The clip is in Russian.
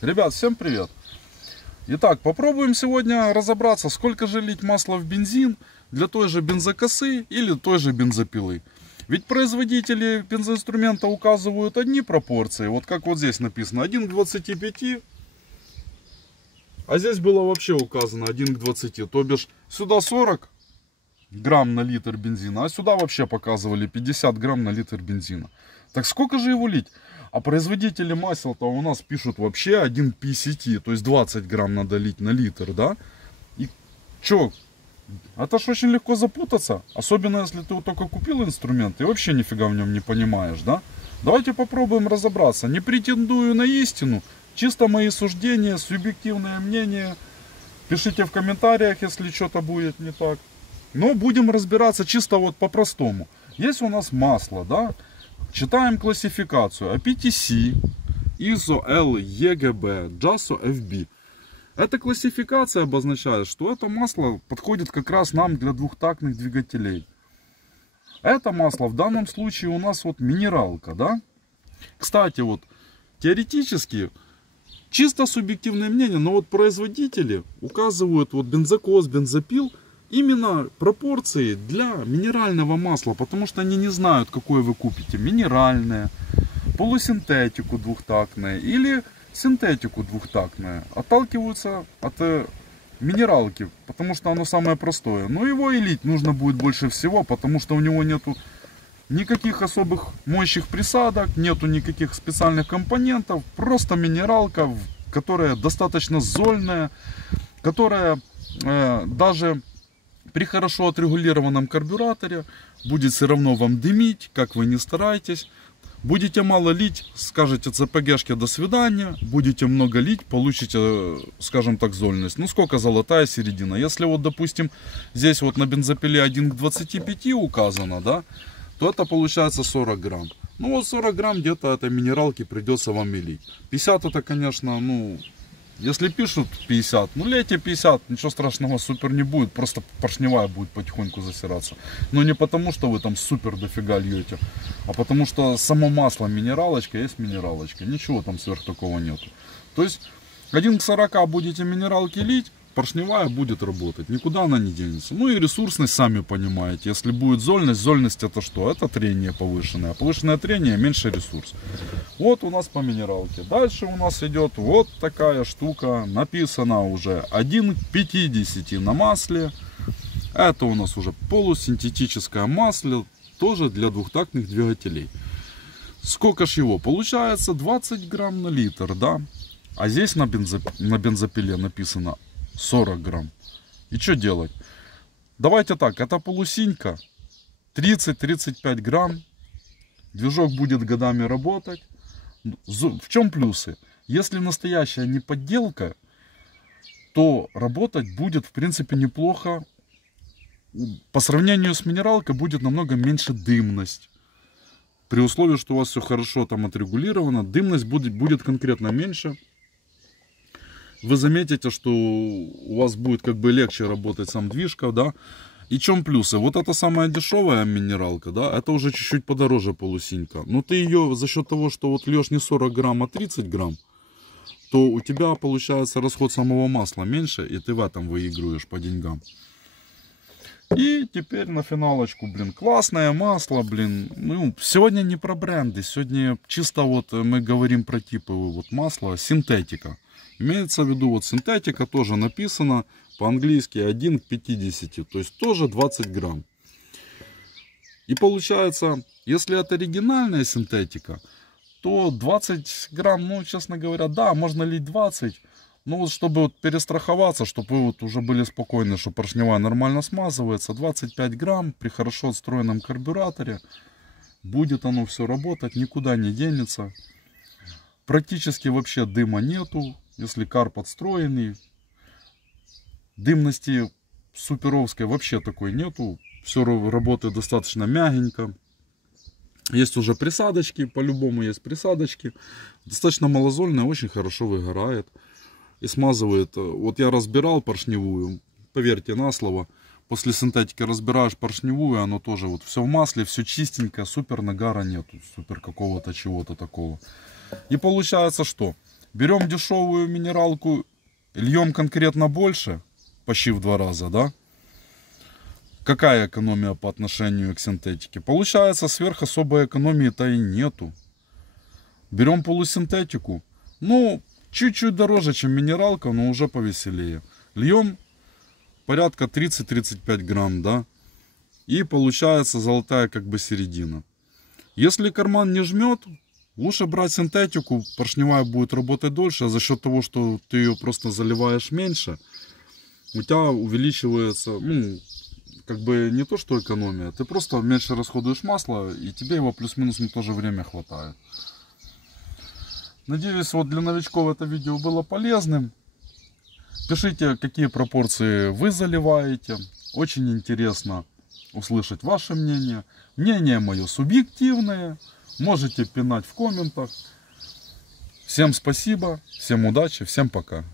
Ребят, всем привет! Итак, попробуем сегодня разобраться, сколько же лить масла в бензин для той же бензокосы или той же бензопилы. Ведь производители бензоинструмента указывают одни пропорции, вот как вот здесь написано 1 к 25, а здесь было вообще указано 1 к 20, то бишь сюда 40 грамм на литр бензина, а сюда вообще показывали 50 грамм на литр бензина. Так сколько же его лить? А производители масел-то у нас пишут вообще 1 к 50, то есть 20 грамм надо лить на литр, да? И чё? Это ж очень легко запутаться, особенно если ты вот только купил инструмент и вообще нифига в нем не понимаешь, да? Давайте попробуем разобраться. Не претендую на истину, чисто мои суждения, субъективное мнение. Пишите в комментариях, если что-то будет не так. Но будем разбираться чисто вот по-простому. Есть у нас масло, да? Читаем классификацию. APTC, ISO L, EGB, JASO FB. Эта классификация обозначает, что это масло подходит как раз нам для двухтактных двигателей. Это масло в данном случае у нас вот минералка, да? Кстати, вот теоретически, чисто субъективное мнение, но вот производители указывают вот бензокос, бензопил, именно пропорции для минерального масла, потому что они не знают, какое вы купите. Минеральное, полусинтетику двухтактное или синтетику двухтактное. Отталкиваются от минералки, потому что оно самое простое. Но его и лить нужно будет больше всего, потому что у него нету никаких особых мощных присадок, нету никаких специальных компонентов. Просто минералка, которая достаточно зольная, которая даже при хорошо отрегулированном карбюраторе будет все равно вам дымить, как вы не стараетесь. Будете мало лить, скажете ЦПГшке до свидания. Будете много лить, получите, скажем так, зольность. Ну сколько золотая середина. Если вот, допустим, здесь вот на бензопиле 1 к 25 указано, да, то это получается 40 грамм. Ну вот 40 грамм где-то этой минералки придется вам и лить. 50 это, конечно, ну... Если пишут 50, ну лейте 50, ничего страшного супер не будет, просто поршневая будет потихоньку засираться. Но не потому, что вы там супер дофига льете, а потому что само масло минералочка есть минералочка, ничего там сверх такого нету. То есть 1 к 40 будете минералки лить, поршневая будет работать, никуда она не денется. Ну и ресурсность, сами понимаете, если будет зольность, зольность это что? Это трение повышенное, а повышенное трение меньше ресурс. Вот у нас по минералке. Дальше у нас идет вот такая штука, написано уже 1 к 50 на масле. Это у нас уже полусинтетическое масло, тоже для двухтактных двигателей. Сколько ж его? Получается 20 грамм на литр, да? А здесь на бензопиле написано 40 грамм. И что делать? Давайте так, это полусинька, 30-35 грамм. Движок будет годами работать. В чем плюсы? Если настоящая не подделка, то работать будет в принципе неплохо. По сравнению с минералкой будет намного меньше дымность. При условии, что у вас все хорошо там отрегулировано, дымность будет конкретно меньше. Вы заметите, что у вас будет как бы легче работать сам движка, да. И в чем плюсы? Вот это самая дешевая минералка, да, это уже чуть-чуть подороже полусинька. Но ты ее за счет того, что вот льешь не 40 грамм, а 30 грамм, то у тебя получается расход самого масла меньше, и ты в этом выигрываешь по деньгам. И теперь на финалочку, блин, классное масло, блин. Ну, сегодня не про бренды, сегодня чисто вот мы говорим про типы вот масла, синтетика. Имеется в виду вот синтетика, тоже написано по-английски 1 к 50, то есть тоже 20 грамм. И получается, если это оригинальная синтетика, то 20 грамм, ну, честно говоря, да, можно лить 20. Но вот чтобы вот перестраховаться, чтобы вы вот уже были спокойны, что поршневая нормально смазывается, 25 грамм при хорошо отстроенном карбюраторе, будет оно все работать, никуда не денется. Практически вообще дыма нету, если карб подстроенный. Дымности суперовской вообще такой нету. Все работает достаточно мягенько. Есть уже присадочки, по-любому есть присадочки. Достаточно малозольная, очень хорошо выгорает. И смазывает. Вот я разбирал поршневую, поверьте на слово. После синтетики разбираешь поршневую, оно тоже вот все в масле, все чистенько, супер нагара нету, супер какого-то чего-то такого. И получается что? Берем дешевую минералку, льем конкретно больше, почти в 2 раза, да? Какая экономия по отношению к синтетике? Получается, сверх особой экономии-то и нету. Берем полусинтетику, ну, чуть-чуть дороже, чем минералка, но уже повеселее. Льем порядка 30-35 грамм, да? И получается золотая как бы середина. Если карман не жмет, лучше брать синтетику, поршневая будет работать дольше, а за счет того, что ты ее просто заливаешь меньше, у тебя увеличивается, ну, как бы не то что экономия, ты просто меньше расходуешь масла, и тебе его плюс-минус на то же время хватает. Надеюсь, вот для новичков это видео было полезным. Пишите, какие пропорции вы заливаете. Очень интересно услышать ваше мнение. Мнение мое субъективное. Можете пинать в комментах. Всем спасибо, всем удачи, всем пока.